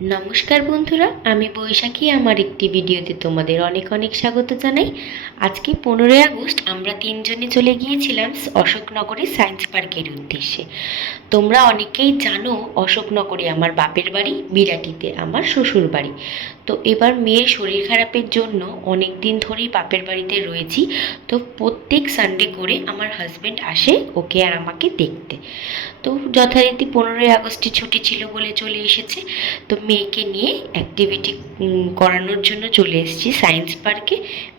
নমস্কার বন্ধুরা, আমি বৈশাখী। আমার একটি ভিডিওতে তোমাদের অনেক অনেক স্বাগত জানাই। আজকে 15ই আগস্ট আমরা তিনজনে চলে গিয়েছিলাম অশোকনগরে সায়েন্স পার্কের উদ্দেশ্যে। তোমরা অনেকেই জানো অশোকনগরে আমার বাপের বাড়ি, বিরাটিতে আমার শ্বশুর বাড়ি। তো এবার মেয়ের শরীর খারাপের জন্য অনেক দিন ধরেই বাপের বাড়িতে রয়েছি। তো প্রত্যেক সানডে করে আমার হাজব্যান্ড আসে ওকে আর আমাকে দেখতে। তো যথারীতি 15ই আগস্টে ছুটি ছিল বলে চলে এসেছে। তো মেয়েকে নিয়ে অ্যাক্টিভিটি করানোর জন্য চলে এসেছি সায়েন্স পার্কে।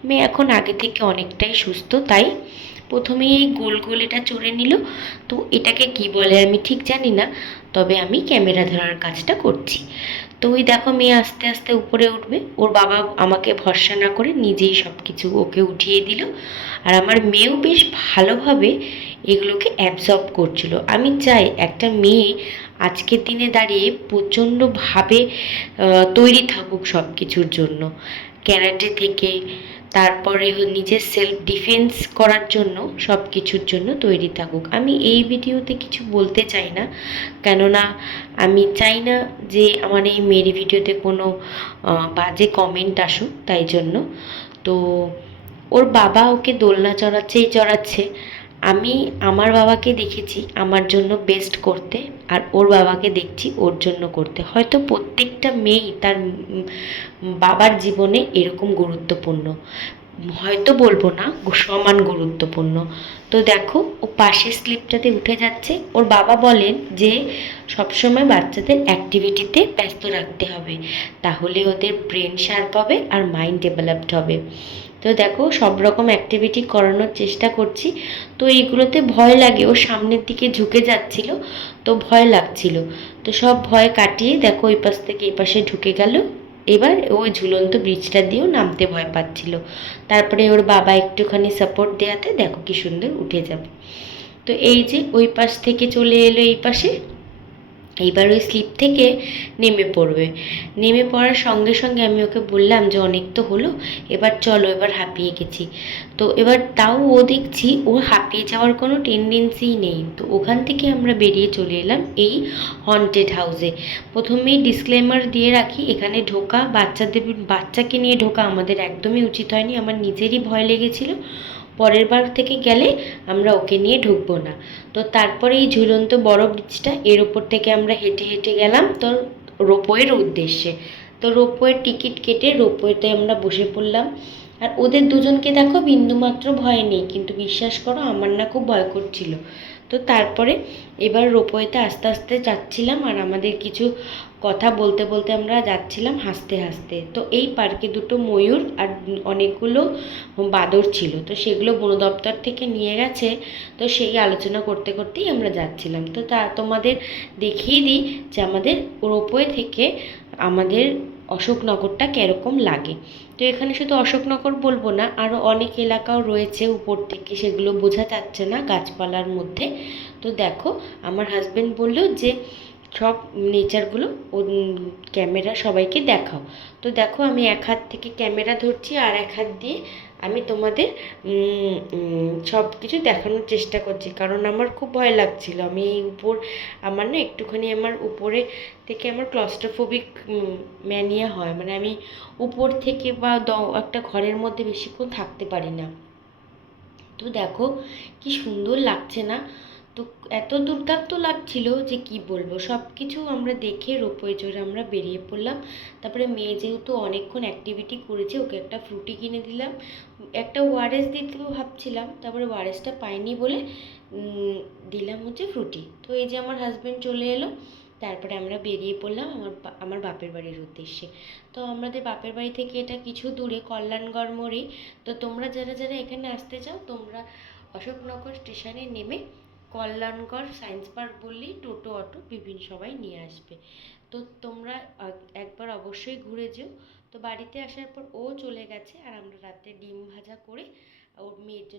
মেয়ে এখন আগে থেকে অনেকটাই সুস্থ, তাই প্রথমেই এই গোল গোল এটা চড়ে নিল। তো এটাকে কি বলে আমি ঠিক জানি না, তবে আমি ক্যামেরা ধরার কাজটা করছি। তো ওই দেখো মেয়ে আস্তে আস্তে উপরে উঠবে, ওর বাবা আমাকে ভরসা না করে নিজেই সব কিছু ওকে উঠিয়ে দিল। আর আমার মেয়েও বেশ ভালোভাবে এগুলোকে অ্যাবজর্ব করছিল। আমি চাই একটা মেয়ে আজকের দিনে দাঁড়িয়ে প্রচণ্ডভাবে তৈরি থাকুক সব কিছুর জন্য, ক্যারাটে থেকে তারপরে নিজের সেলফ ডিফেন্স করার জন্য সব কিছুর জন্য তৈরি থাকুক। আমি এই ভিডিওতে কিছু বলতে চাই না, কেননা আমি চাই না যে আমার এই মেয়ের ভিডিওতে কোনো বাজে কমেন্ট আসুক, তাই জন্য। তো ওর বাবা ওকে দোলনা চড়াচ্ছেই চড়াচ্ছে। আমি আমার বাবাকে দেখেছি আমার জন্য বেস্ট করতে, আর ওর বাবাকে দেখছি ওর জন্য করতে। হয়তো প্রত্যেকটা মেয়েই তার বাবার জীবনে এরকম গুরুত্বপূর্ণ, হয়তো বলবো না সমান গুরুত্বপূর্ণ। তো দেখো ও পাশের স্লিপটাতে উঠে যাচ্ছে। ওর বাবা বলেন যে সবসময় বাচ্চাদের অ্যাক্টিভিটিতে ব্যস্ত রাখতে হবে, তাহলে ওদের ব্রেন শার্প হবে আর মাইন্ড ডেভেলপড হবে। তো দেখো সব রকম অ্যাক্টিভিটি করানোর চেষ্টা করছি। তো এইগুলোতে ভয় লাগে, ও সামনের দিকে ঝুঁকে যাচ্ছিল, তো ভয় লাগছিল। তো সব ভয় কাটিয়ে দেখো ওই পাশ থেকে এই পাশে ঢুকে গেল। এবার ওই ঝুলন্ত ব্রিজটা দিয়েও নামতে ভয় পাচ্ছিল। তারপরে ওর বাবা একটুখানি সাপোর্ট দেওয়াতে দেখো কি সুন্দর উঠে যাবে। তো এই যে ওই পাশ থেকে চলে এলো এই পাশে, এইবার ওই স্লিপ থেকে নেমে পড়বে। নেমে পড়ার সঙ্গে সঙ্গে আমি ওকে বললাম যে অনেক তো হলো, এবার চলো, এবার হাঁপিয়ে গেছি। তো এবার তাও ও দেখছি ওর হাঁপিয়ে যাওয়ার কোনো টেন্ডেন্সিই নেই। তো ওখান থেকে আমরা বেরিয়ে চলে এলাম এই হন্টেড হাউসে। প্রথমেই ডিসক্লেমার দিয়ে রাখি, এখানে ঢোকা বাচ্চাকে নিয়ে ঢোকা আমাদের একদমই উচিত হয়নি। আমার নিজেরই ভয় লেগেছিল, পরের বার থেকে গেলে আমরা ওকে নিয়ে ঢুকবো না। তো তারপরে এই ঝুলন্ত বড় ব্রিজটা, এর ওপর থেকে আমরা হেঁটে হেঁটে গেলাম তো রোপওয়ের উদ্দেশ্যে। তো রোপওয়ের টিকিট কেটে রোপওয়েতে আমরা বসে পড়লাম। আর ওদের দুজনকে দেখো বিন্দুমাত্র ভয় নেই, কিন্তু বিশ্বাস করো আমার না খুব ভয় করছিল। তো তারপরে এবার রোপওয়েতে আস্তে আস্তে যাচ্ছিলাম, আর আমাদের কিছু কথা বলতে বলতে আমরা যাচ্ছিলাম হাসতে হাসতে। তো এই পার্কে দুটো ময়ূর আর অনেকগুলো বাঁদর ছিল, তো সেগুলো বন দপ্তর থেকে নিয়ে গেছে। তো সেই আলোচনা করতে করতেই আমরা যাচ্ছিলাম। তো তোমাদের দেখিয়ে দিই যে আমাদের রোপওয়ে থেকে আমাদের অশোকনগরটা কীরকম লাগে। তো এখানে শুধু অশোকনগর বলবো না, আরও অনেক এলাকাও রয়েছে উপর থেকে, সেগুলো বোঝা যাচ্ছে না গাছপালার মধ্যে। তো দেখো আমার হাজব্যান্ড বললো যে সব নেচারগুলো ও ক্যামেরা সবাইকে দেখাও। তো দেখো আমি এক হাত থেকে ক্যামেরা ধরছি, আর এক হাত দিয়ে আমি তোমাদের সব কিছু দেখানোর চেষ্টা করছি, কারণ আমার খুব ভয় লাগছিল। আমি এই আমার না একটুখানি আমার উপরে থেকে আমার ক্লস্ট্রোফোবিক ম্যানিয়া হয়, মানে আমি উপর থেকে বা একটা ঘরের মধ্যে বেশিক্ষণ থাকতে পারি না। তো দেখো কি সুন্দর লাগছে না? তো এত দুর্দান্ত লাগছিল যে কি বলবো। সব কিছু আমরা দেখে রোপওয়ে চড়ে আমরা বেরিয়ে পড়লাম। তারপরে মেয়ে যেহেতু অনেকক্ষণ অ্যাক্টিভিটি করেছে, ওকে একটা ফ্রুটি কিনে দিলাম। একটা ওআরএস দিতে ভাবছিলাম, তারপরে ওআরএসটা পাইনি বলে দিলাম হচ্ছে ফ্রুটি। তো এই যে আমার হাজব্যান্ড চলে এলো, তারপরে আমরা বেরিয়ে পড়লাম আমার বাপের বাড়ির উদ্দেশ্যে। তো আমাদের বাপের বাড়ি থেকে এটা কিছু দূরে, কল্যাণগড় মোড়েই। তো তোমরা যারা যারা এখানে আসতে চাও, তোমরা অশোকনগর স্টেশনে নেমে কল্যাণগড় সায়েন্স পার্ক বললেই টোটো অটো বিভিন্ন সবাই নিয়ে আসবে। তো তোমরা একবার অবশ্যই ঘুরে যেও। তো বাড়িতে আসার পর ও চলে গেছে, আর আমরা রাতে ডিম ভাজা করে ওর মেয়ের জন্য